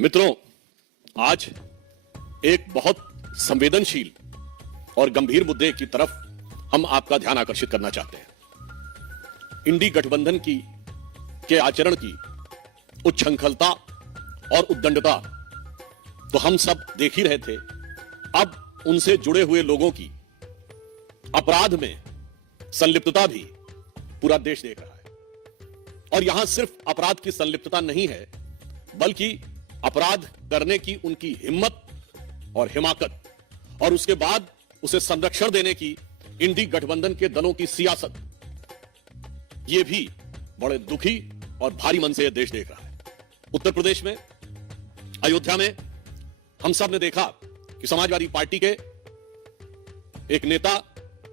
मित्रों, आज एक बहुत संवेदनशील और गंभीर मुद्दे की तरफ हम आपका ध्यान आकर्षित करना चाहते हैं। इंडी गठबंधन के आचरण की उच्छृंखलता और उद्दंडता तो हम सब देख ही रहे थे। अब उनसे जुड़े हुए लोगों की अपराध में संलिप्तता भी पूरा देश देख रहा है। और यहां सिर्फ अपराध की संलिप्तता नहीं है, बल्कि अपराध करने की उनकी हिम्मत और हिमाकत और उसके बाद उसे संरक्षण देने की इंडी गठबंधन के दलों की सियासत, यह भी बड़े दुखी और भारी मन से यह देश देख रहा है। उत्तर प्रदेश में अयोध्या में हम सब ने देखा कि समाजवादी पार्टी के एक नेता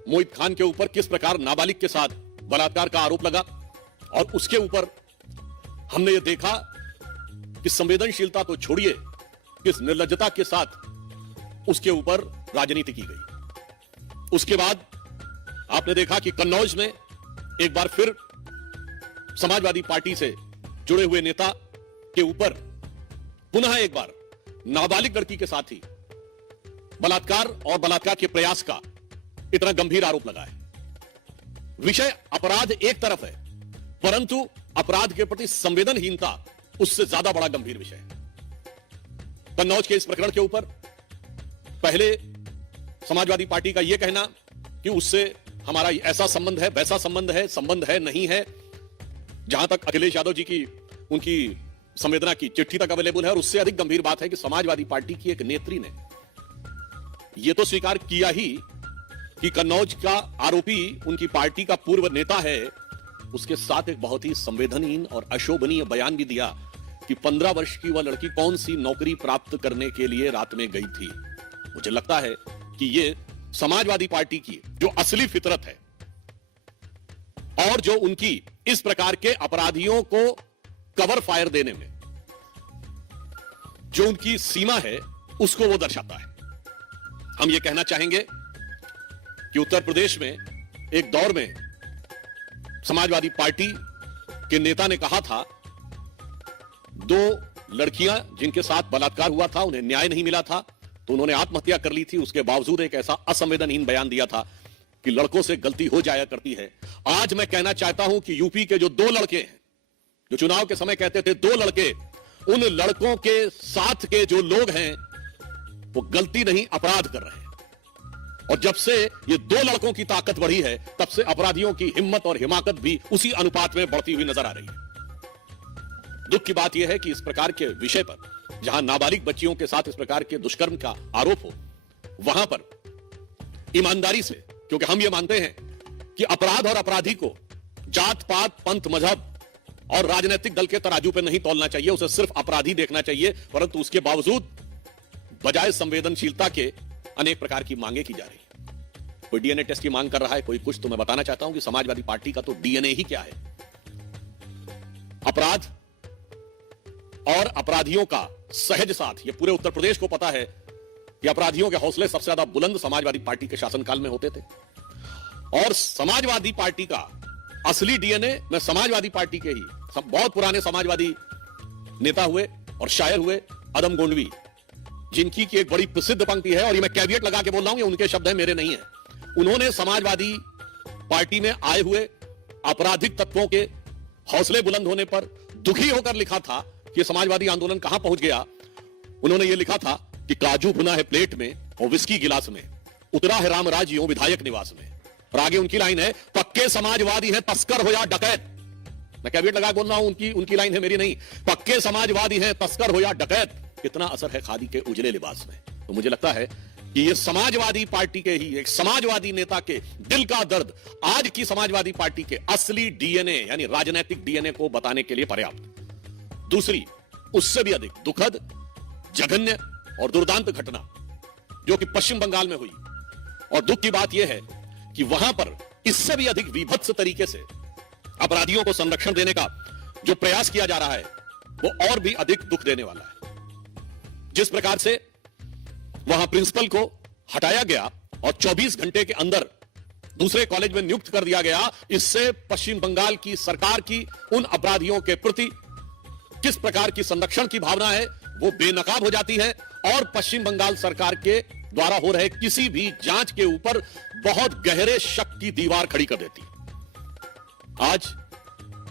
मोहित खान के ऊपर किस प्रकार नाबालिग के साथ बलात्कार का आरोप लगा, और उसके ऊपर हमने यह देखा कि संवेदनशीलता तो छोड़िए, किस निर्लज्जता के साथ उसके ऊपर राजनीति की गई। उसके बाद आपने देखा कि कन्नौज में एक बार फिर समाजवादी पार्टी से जुड़े हुए नेता के ऊपर पुनः एक बार नाबालिग लड़की के साथ ही बलात्कार और बलात्कार के प्रयास का इतना गंभीर आरोप लगा है। विषय अपराध एक तरफ है, परंतु अपराध के प्रति संवेदनहीनता उससे ज्यादा बड़ा गंभीर विषय है। कन्नौज के इस प्रकरण के ऊपर पहले समाजवादी पार्टी का यह कहना कि उससे हमारा ऐसा संबंध है, वैसा संबंध है नहीं है। जहां तक अखिलेश यादव जी की उनकी संवेदना की चिट्ठी तक अवेलेबल है, और उससे अधिक गंभीर बात है कि समाजवादी पार्टी की एक नेत्री ने यह तो स्वीकार किया ही कि कन्नौज का आरोपी उनकी पार्टी का पूर्व नेता है। उसके साथ एक बहुत ही संवेदनहीन और अशोभनीय बयान भी दिया कि 15 वर्ष की वह लड़की कौन सी नौकरी प्राप्त करने के लिए रात में गई थी। मुझे लगता है कि यह समाजवादी पार्टी की जो असली फितरत है और जो उनकी इस प्रकार के अपराधियों को कवर फायर देने में जो उनकी सीमा है, उसको वो दर्शाता है। हम ये कहना चाहेंगे कि उत्तर प्रदेश में एक दौर में समाजवादी पार्टी के नेता ने कहा था, 2 लड़कियां जिनके साथ बलात्कार हुआ था, उन्हें न्याय नहीं मिला था, तो उन्होंने आत्महत्या कर ली थी। उसके बावजूद एक ऐसा असंवेदनहीन बयान दिया था कि लड़कों से गलती हो जाया करती है। आज मैं कहना चाहता हूं कि यूपी के जो 2 लड़के हैं, जो चुनाव के समय कहते थे 2 लड़के, उन लड़कों के साथ के जो लोग हैं वो गलती नहीं अपराध कर रहे हैं। और जब से ये 2 लड़कों की ताकत बढ़ी है, तब से अपराधियों की हिम्मत और हिमाकत भी उसी अनुपात में बढ़ती हुई नजर आ रही है। दुख की बात यह है कि इस प्रकार के विषय पर, जहां नाबालिग बच्चियों के साथ इस प्रकार के दुष्कर्म का आरोप हो, वहां पर ईमानदारी से, क्योंकि हम ये मानते हैं कि अपराध और अपराधी को जात पात, पंथ, मजहब और राजनीतिक दल के तराजू पर नहीं तौलना चाहिए, उसे सिर्फ अपराधी देखना चाहिए। परंतु उसके बावजूद बजाय संवेदनशीलता के अनेक प्रकार की मांगे की जा रही है। कोई डीएनए टेस्ट की मांग कर रहा है, कोई कुछ। तो मैं बताना चाहता हूं कि समाजवादी पार्टी का तो डीएनए ही क्या है। अपराध और अपराधियों का सहज साथ, यह पूरे उत्तर प्रदेश को पता है कि अपराधियों के हौसले सबसे ज्यादा बुलंद समाजवादी पार्टी के शासनकाल में होते थे। और समाजवादी पार्टी का असली डीएनए में समाजवादी पार्टी के ही बहुत पुराने समाजवादी नेता हुए और शायर हुए अदम गोंडवी, जिनकी की एक बड़ी प्रसिद्ध पंक्ति है, और ये मैं कैवियट लगा के बोल रहा हूं, ये उनके शब्द हैं, मेरे नहीं है। उन्होंने समाजवादी पार्टी में आए हुए आपराधिक तत्वों के हौसले बुलंद होने पर दुखी होकर लिखा था कि समाजवादी आंदोलन कहां पहुंच गया। उन्होंने ये लिखा था कि काजू भुना है प्लेट में और विस्की गिलास में, उतरा है रामराज यूं विधायक निवास में। और आगे उनकी लाइन है, पक्के समाजवादी है तस्कर हो या डकैत। मैं कैवियट लगा बोल रहा हूं, उनकी लाइन है, मेरी नहीं। पक्के समाजवादी है तस्कर हो या डकैत, कितना असर है खादी के उजले लिबास में। तो मुझे लगता है कि ये समाजवादी पार्टी के ही एक समाजवादी नेता के दिल का दर्द आज की समाजवादी पार्टी के असली डीएनए यानी राजनीतिक डीएनए को बताने के लिए पर्याप्त। दूसरी, उससे भी अधिक दुखद, जघन्य और दुर्दांत घटना जो कि पश्चिम बंगाल में हुई, और दुख की बात यह है कि वहां पर इससे भी अधिक विभत्स तरीके से अपराधियों को संरक्षण देने का जो प्रयास किया जा रहा है, वो और भी अधिक दुख देने वाला है। जिस प्रकार से वहां प्रिंसिपल को हटाया गया और 24 घंटे के अंदर दूसरे कॉलेज में नियुक्त कर दिया गया, इससे पश्चिम बंगाल की सरकार की उन अपराधियों के प्रति किस प्रकार की संरक्षण की भावना है, वो बेनकाब हो जाती है और पश्चिम बंगाल सरकार के द्वारा हो रहे किसी भी जांच के ऊपर बहुत गहरे शक की दीवार खड़ी कर देती है। आज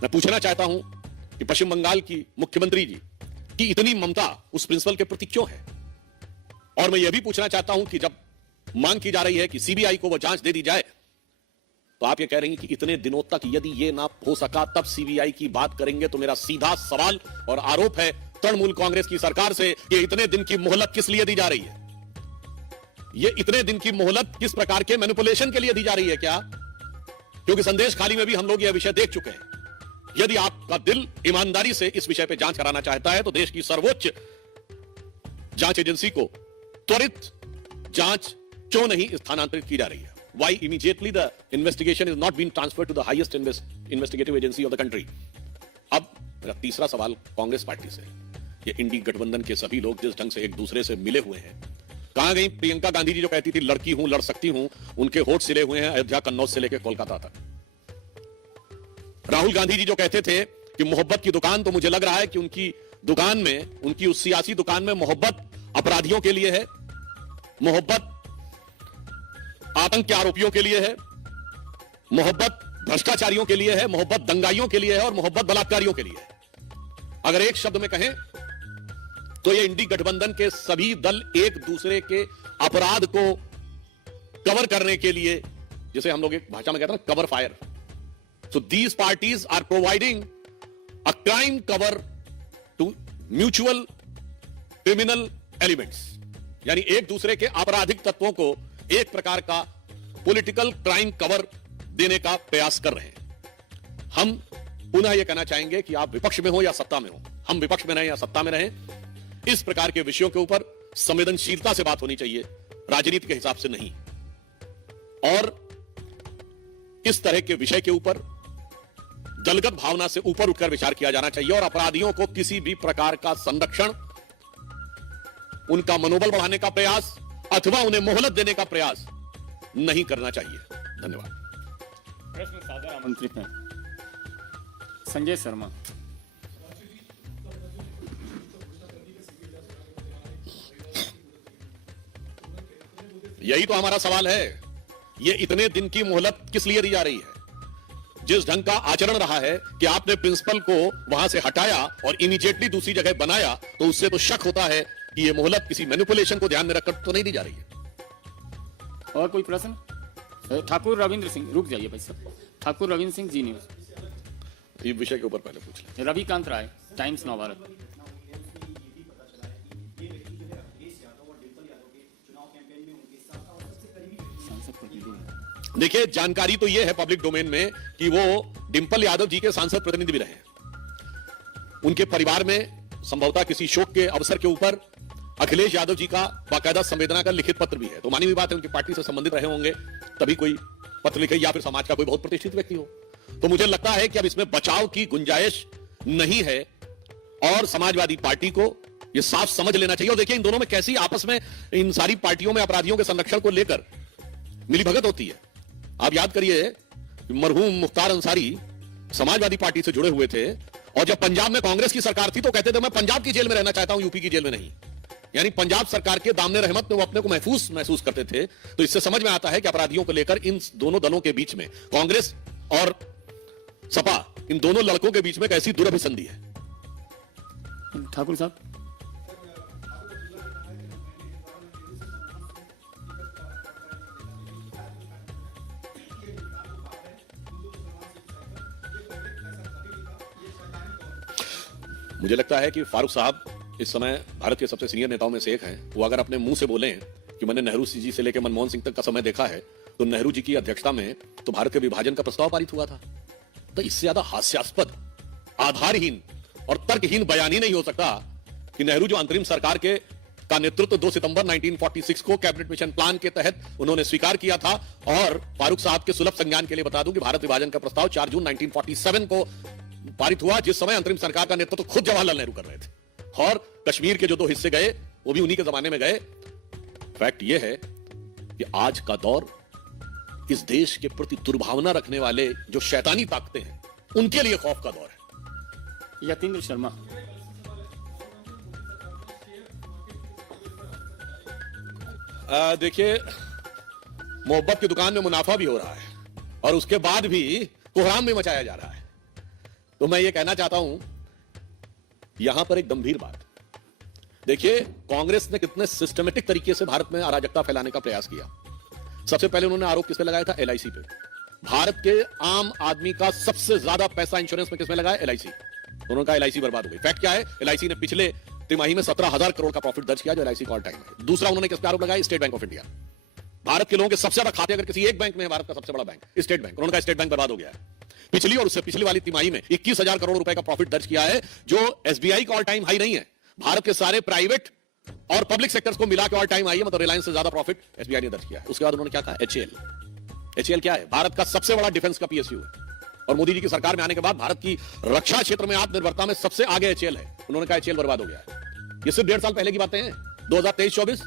मैं पूछना चाहता हूं कि पश्चिम बंगाल की मुख्यमंत्री जी की इतनी ममता उस प्रिंसिपल के प्रति क्यों है, और मैं यह भी पूछना चाहता हूं कि जब मांग की जा रही है कि सीबीआई को वो जांच दे दी जाए, तो आप ये कह रही हैं कि इतने दिनों तक यदि ये ना हो सका तब सीबीआई की बात करेंगे। तो मेरा सीधा सवाल और आरोप है तृणमूल कांग्रेस की सरकार से कि इतने दिन की मोहलत किस लिए दी जा रही है? ये इतने दिन की मोहलत किस प्रकार के मैनिपुलेशन के लिए दी जा रही है? क्या क्योंकि संदेश खाली में भी हम लोग यह विषय देख चुके हैं। यदि आपका दिल ईमानदारी से इस विषय पे जांच कराना चाहता है तो देश की सर्वोच्च जांच एजेंसी को त्वरित जांच क्यों नहीं स्थानांतरित की जा रही है? Why immediately the investigation is not being transferred to the highest investigative agency of the country? अब मेरा तीसरा सवाल कांग्रेस पार्टी से, ये इंडी गठबंधन के सभी लोग जिस ढंग से एक दूसरे से मिले हुए हैं, कहां गई प्रियंका गांधी जी जो कहती थी लड़की हूं लड़ सकती हूं, उनके होठ सिले हुए हैं अयोध्या कन्नौज से लेकर कोलकाता तक। राहुल गांधी जी जो कहते थे कि मोहब्बत की दुकान, तो मुझे लग रहा है कि उनकी दुकान में, उनकी उस सियासी दुकान में मोहब्बत अपराधियों के लिए है, मोहब्बत आतंक के आरोपियों के लिए है, मोहब्बत भ्रष्टाचारियों के लिए है, मोहब्बत दंगाइयों के लिए है और मोहब्बत बलात्कारियों के लिए है। अगर एक शब्द में कहें तो ये इंडी गठबंधन के सभी दल एक दूसरे के अपराध को कवर करने के लिए, जिसे हम लोग एक भाषा में कहते हैं cover fire, so these parties are providing a crime cover to mutual criminal elements, यानी एक दूसरे के आपराधिक तत्वों को एक प्रकार का पॉलिटिकल क्राइम कवर देने का प्रयास कर रहे हैं। हम पुनः यह कहना चाहेंगे कि आप विपक्ष में हो या सत्ता में हो, हम विपक्ष में रहें या सत्ता में रहें, इस प्रकार के विषयों के ऊपर संवेदनशीलता से बात होनी चाहिए, राजनीति के हिसाब से नहीं। और इस तरह के विषय के ऊपर दलगत भावना से ऊपर उठकर विचार किया जाना चाहिए और अपराधियों को किसी भी प्रकार का संरक्षण, उनका मनोबल बढ़ाने का प्रयास अथवा उन्हें मोहलत देने का प्रयास नहीं करना चाहिए। धन्यवाद। प्रश्न सादर आमंत्रित हैं संजय शर्मा। यही तो हमारा सवाल है, ये इतने दिन की मोहलत किस लिए दी जा रही है? जिस ढंग का आचरण रहा है कि आपने प्रिंसिपल को वहां से हटाया और इमीडिएटली दूसरी जगह बनाया, तो उससे तो शक होता है कि ये मोहलत किसी मैनिपुलेशन को ध्यान में रखकर तो नहीं दी जा रही है। और कोई प्रश्न? ठाकुर रविंद्र सिंह, रुक जाइए भाई साहब। ठाकुर रविंद्र सिंह जी न्यूज, ये विषय के ऊपर पहले पूछ लें। रविकांत राय, टाइम्स नव भारत। देखिए, जानकारी तो यह है पब्लिक डोमेन में कि वो डिंपल यादव जी के सांसद प्रतिनिधि भी रहे हैं। उनके परिवार में संभवतः किसी शोक के अवसर के ऊपर अखिलेश यादव जी का बाकायदा संवेदना का लिखित पत्र भी है, तो मानी हुई बात है उनकी पार्टी से संबंधित रहे होंगे तभी कोई पत्र लिखे, या फिर समाज का कोई बहुत प्रतिष्ठित व्यक्ति हो। तो मुझे लगता है कि अब इसमें बचाव की गुंजाइश नहीं है और समाजवादी पार्टी को यह साफ समझ लेना चाहिए। और देखिए, इन दोनों में कैसी आपस में, इन सारी पार्टियों में अपराधियों के संरक्षण को लेकर मिलीभगत होती है। आप याद करिए, मरहूम मुख्तार अंसारी समाजवादी पार्टी से जुड़े हुए थे और जब पंजाब में कांग्रेस की सरकार थी तो कहते थे मैं पंजाब की जेल में रहना चाहता हूं, यूपी की जेल में नहीं। यानी पंजाब सरकार के दामने रहमत में वो अपने को महसूस करते थे। तो इससे समझ में आता है कि अपराधियों को लेकर इन दोनों दलों के बीच में, कांग्रेस और सपा, इन दोनों लड़कों के बीच में कैसी दुरभिसंधि है। ठाकुर साहब, मुझे लगता है कि फारूक साहब इस समय भारत के सबसे सीनियर नेताओं में से एक हैं। वो अगर अपने मुंह से बोले कि मैंने नेहरू जी से लेकर मनमोहन सिंह तक का समय देखा है, तो नेहरू जी की अध्यक्षता में तो भारत के विभाजन का प्रस्ताव पारित हुआ था। तो इससे ज्यादा हास्यास्पद, आधारहीन और तर्कहीन बयान ही नहीं हो सकता कि नेहरू जो अंतरिम सरकार के का नेतृत्व 2 सितंबर 1946 को कैबिनेट मिशन प्लान के तहत उन्होंने स्वीकार किया था। और फारूक साहब के सुलभ संज्ञान के लिए बता दूं कि भारत विभाजन का प्रस्ताव 4 जून 1947 को पारित हुआ, जिस समय अंतरिम सरकार का नेतृत्व खुद जवाहरलाल नेहरू कर रहे थे। और कश्मीर के जो 2 हिस्से गए वो भी उन्हीं के जमाने में गए। फैक्ट यह है कि आज का दौर इस देश के प्रति दुर्भावना रखने वाले जो शैतानी ताकतें हैं उनके लिए खौफ का दौर है। यतीन्द्र शर्मा। देखिए, मोहब्बत की दुकान में मुनाफा भी हो रहा है और उसके बाद भी कोहराम भी मचाया जा रहा है। तो मैं ये कहना चाहता हूं यहां पर एक गंभीर बात। देखिए, कांग्रेस ने कितने सिस्टमेटिक तरीके से भारत में अराजकता फैलाने का प्रयास किया। सबसे पहले उन्होंने आरोप किस पे लगाया था? एलआईसी पे। भारत के आम आदमी का सबसे ज्यादा पैसा इंश्योरेंस में किसमें लगाया? एलआईसी। उन्होंने कहा एलआईसी बर्बाद हो गई। फैक्ट क्या है? एलआईसी ने पिछले तिमाही में 17,000 करोड़ का प्रॉफिट दर्ज किया, जो एलआईसी का ऑल टाइम है। दूसरा उन्होंने किस पे आरोप लगाया? State bank of India. Bharat के लोगों के सबसे ज्यादा खाते अगर किसी एक बैंक में है, भारत का सबसे बड़ा बैंक स्टेट बैंक, उन्होंने कहा स्टेट बैंक बर्बाद हो गया है। पिछली और उससे पिछली वाली तिमाही में 21,000 करोड़ रुपए का प्रॉफिट दर्ज किया है, जो एसबीआई का ऑल टाइम हाई नहीं है। भारत के सारे प्राइवेट और पब्लिक सेक्टर्स को मिला के ऑल टाइम हाई है, मतलब रिलायंस से ज्यादा प्रॉफिट एसबीआई ने दर्ज किया है। उसके बाद उन्होंने क्या कहा? एचएएल क्या है? भारत का सबसे बड़ा डिफेंस का पीएसयू है और मोदी जी की सरकार में आने के बाद भारत की रक्षा क्षेत्र में आत्मनिर्भरता में सबसे आगे एचएएल है। उन्होंने कहा एचएएल बर्बाद हो गया है। ये सिर्फ 1.5 साल पहले की बातें हैं। 2023-24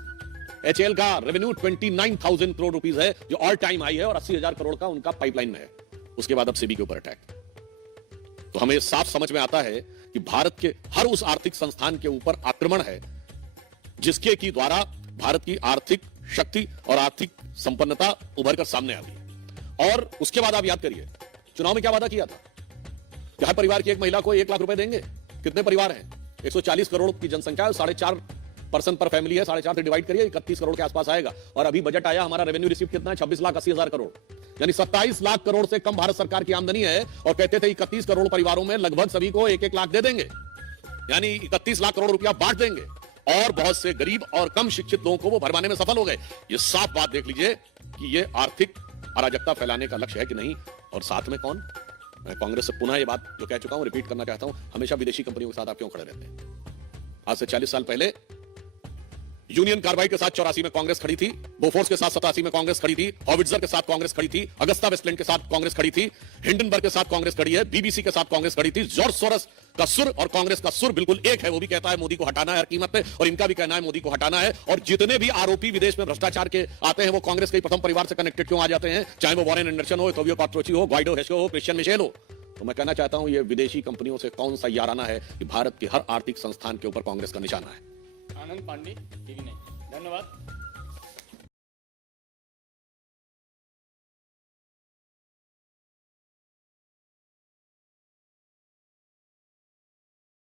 एचएएल का रेवेन्यू 29,000 करोड़ रुपीस है, जो ऑल टाइम हाई है, और 80,000 करोड़ का उनका पाइपलाइन में है। उसके बाद अब सेबी के ऊपर अटैक। तो हमें साफ समझ में आता है कि भारत के हर उस आर्थिक संस्थान के ऊपर आक्रमण है जिसके की द्वारा भारत की आर्थिक शक्ति और आर्थिक संपन्नता उभर कर सामने आ गई। और उसके बाद आप याद करिए, चुनाव में क्या वादा किया था कि हर परिवार की एक महिला को 1 लाख रुपए देंगे। कितने परिवार हैं? 140 करोड़ की जनसंख्या है, 4.5% पर फैमिली है, 4.5 से डिवाइड करिए, 31 करोड़ के आसपास आएगा। और अभी बजट आया, हमारा रेवेन्यू रिसीव कितना है? 26,80,000 करोड़, यानी 27 लाख करोड़ से कम भारत सरकार की आमदनी है। और कहते थे 31 करोड़ परिवारों में लगभग सभी को 1-1 लाख दे देंगे, यानी 31 लाख करोड़ रुपया बांट देंगे, और बहुत से गरीब और कम शिक्षित लोगों को वो भरवाने में सफल हो गए। ये साफ बात देख लीजिए कि ये आर्थिक अराजकता फैलाने का लक्ष्य है कि नहीं। और साथ में कौन? मैं कांग्रेस से पुनः ये बात जो कह चुका हूं रिपीट करना चाहता हूं, हमेशा विदेशी कंपनियों के साथ आप क्यों खड़े रहते हैं? आज से 40 साल पहले यूनियन कार्बाइड के साथ 84 में कांग्रेस खड़ी थी, बोफोर्स के साथ 87 में कांग्रेस खड़ी थी, हॉविट्जर के साथ कांग्रेस खड़ी थी, अगस्ता वेस्टलैंड के साथ कांग्रेस खड़ी थी, हिंडनबर्ग के साथ कांग्रेस खड़ी है, बीबीसी के साथ कांग्रेस खड़ी थी। जॉर्ज सोरस का सुर और कांग्रेस का सुर बिल्कुल एक है। वो भी कहता है मोदी को हटाना है हर कीमत पे, और इनका भी कहना है मोदी को हटाना है। और जितने भी आरोपी विदेश में भ्रष्टाचार के आते हैं, वो कांग्रेस के प्रथम परिवार से कनेक्टेड क्यों आ जाते हैं? चाहे वो वॉरेन एंडरसन हो, टोबियो काट्रोची हो, ग्वाइडो हेस्को हो, क्रिश्चियन मिशेल हो। तो मैं कहना चाहता हूं ये विदेशी कंपनियों से कौन सा याराना है कि भारत के हर आर्थिक संस्थान के ऊपर कांग्रेस का निशाना है। आनंद पांडे, टीवी 9। धन्यवाद।